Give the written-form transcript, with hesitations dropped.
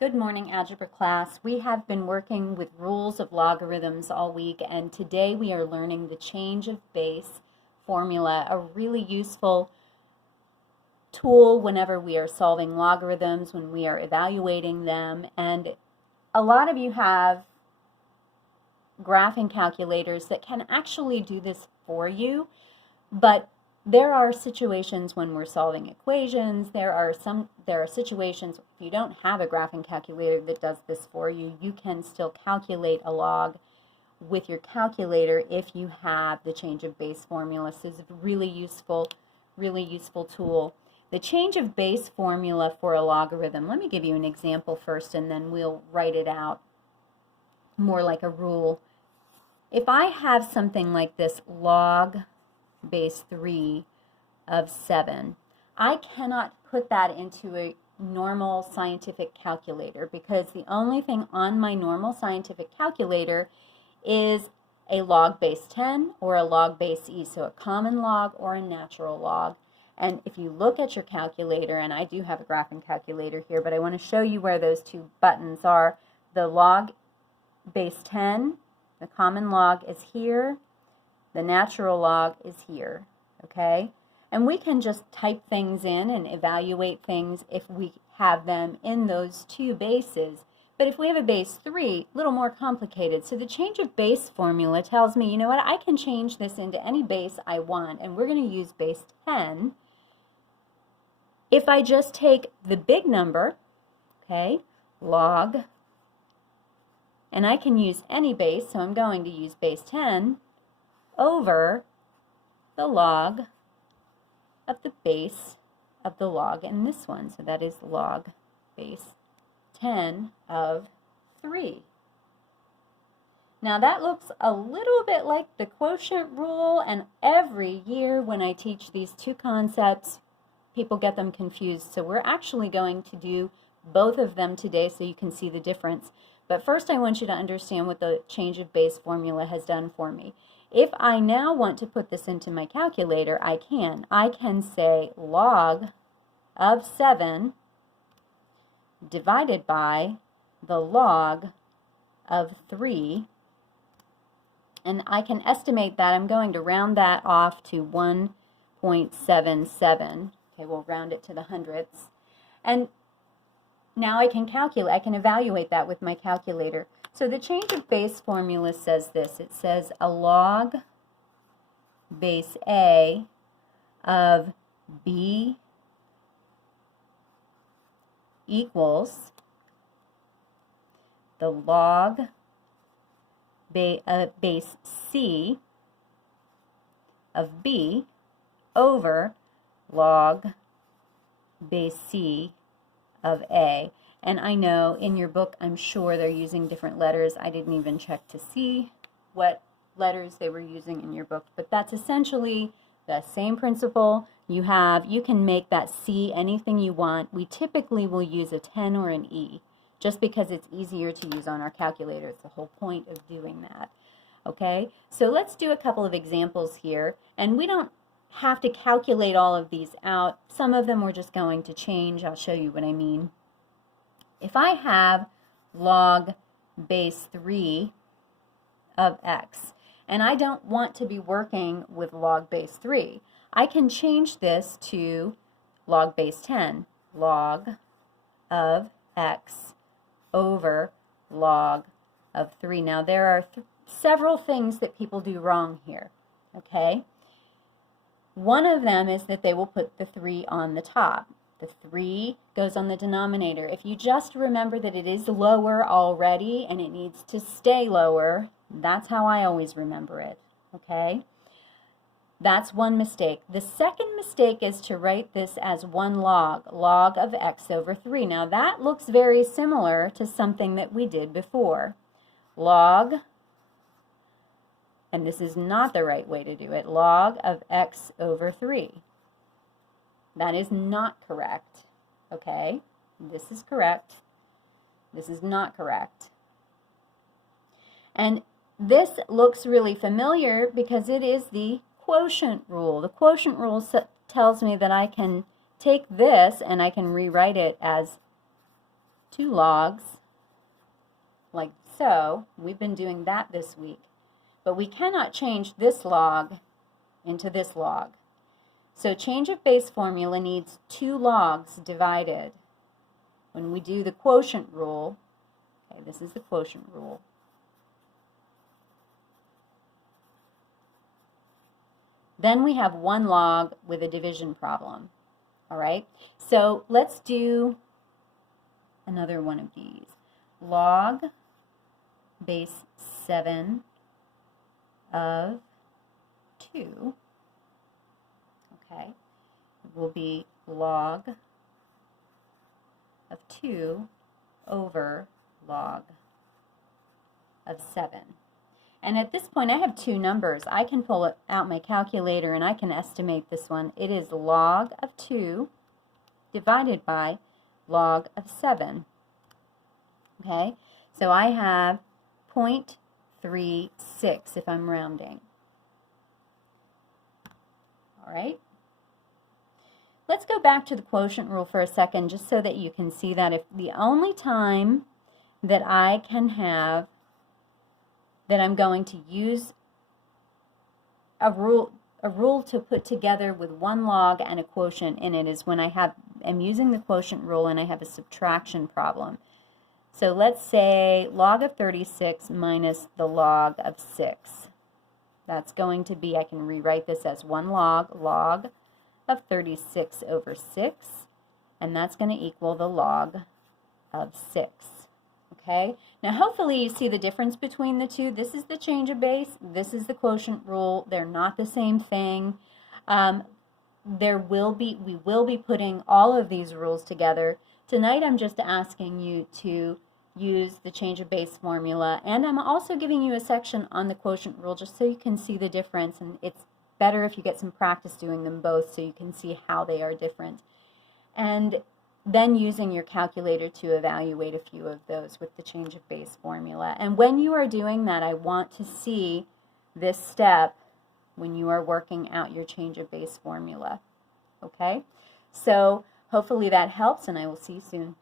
Good morning, algebra class. We have been working with rules of logarithms all week, and today we are learning the change of base formula, a really useful tool whenever we are solving logarithms, when we are evaluating them. And a lot of you have graphing calculators that can actually do this for you, but there are situations when we're solving equations, there are situations if you don't have a graphing calculator that does this for you, you can still calculate a log with your calculator if you have the change of base formula. So it's a really useful tool. The change of base formula for a logarithm, let me give you an example first and then we'll write it out more like a rule. If I have something like this, log base 3 of 7, I cannot put that into a normal scientific calculator because the only thing on my normal scientific calculator is a log base 10 or a log base e, so a common log or a natural log. And if you look at your calculator, and I do have a graphing calculator here, but I want to show you where those two buttons are. The log base 10, the common log is here. The natural log is here, okay? And we can just type things in and evaluate things if we have them in those two bases. But if we have a base 3, a little more complicated. So the change of base formula tells me, you know what, I can change this into any base I want, and we're going to use base 10. If I just take the big number, okay, log, and I can use any base, so I'm going to use base 10, over the log of the base of the log in this one. So that is log base 10 of 3. Now that looks a little bit like the quotient rule, and every year when I teach these two concepts, people get them confused. So we're actually going to do both of them today so you can see the difference. But first I want you to understand what the change of base formula has done for me. If I now want to put this into my calculator, I can. I can say log of 7 divided by the log of 3, and I can estimate that. I'm going to round that off to 1.77. Okay, we'll round it to the hundredths. And now I can calculate, I can evaluate that with my calculator. So the change of base formula says this. It says a log base A of B equals the log base C of B over log base C of A. And I know in your book, I'm sure they're using different letters. I didn't even check to see what letters they were using in your book, but that's essentially the same principle. You can make that C anything you want. We typically will use a 10 or an E just because it's easier to use on our calculator. It's the whole point of doing that. Okay, so let's do a couple of examples here, and we don't have to calculate all of these out. Some of them we're just going to change. I'll show you what I mean. If I have log base 3 of x, and I don't want to be working with log base 3, I can change this to log base 10, log of x over log of 3. Now there are several things that people do wrong here, okay? One of them is that they will put the 3 on the top. The 3 goes on the denominator. If you just remember that it is lower already and it needs to stay lower, that's how I always remember it, okay? That's one mistake. The second mistake is to write this as one log of x over 3. Now that looks very similar to something that we did before. Log, and this is not the right way to do it, log of x over 3. That is not correct, okay? This is correct. This is not correct. And this looks really familiar because it is the quotient rule. The quotient rule tells me that I can take this and I can rewrite it as 2 logs, like so. We've been doing that this week. But we cannot change this log into this log. So change of base formula needs 2 logs divided. When we do the quotient rule, okay, this is the quotient rule. Then we have 1 log with a division problem. All right, so let's do another one of these. Log base 7 of 2, okay, will be log of 2 over log of 7. And at this point I have 2 numbers. I can pull out my calculator and I can estimate this one. It is log of 2 divided by log of 7. Okay, so I have 0.36 if I'm rounding. All right. Let's go back to the quotient rule for a second just so that you can see that if the only time that I can have that I'm going to use a rule to put together with 1 log and a quotient in it is when I'm using the quotient rule and I have a subtraction problem. So let's say log of 36 minus the log of 6. That's going to be, I can rewrite this as 1 log of 36 over 6, and that's going to equal the log of 6. Okay, now hopefully you see the difference between the two. This is the change of base, this is the quotient rule. They're not the same thing. We will be putting all of these rules together. Tonight I'm just asking you to use the change of base formula, and I'm also giving you a section on the quotient rule just so you can see the difference, and it's better if you get some practice doing them both so you can see how they are different. And then using your calculator to evaluate a few of those with the change of base formula. And when you are doing that, I want to see this step when you are working out your change of base formula. Okay? So hopefully that helps, and I will see you soon.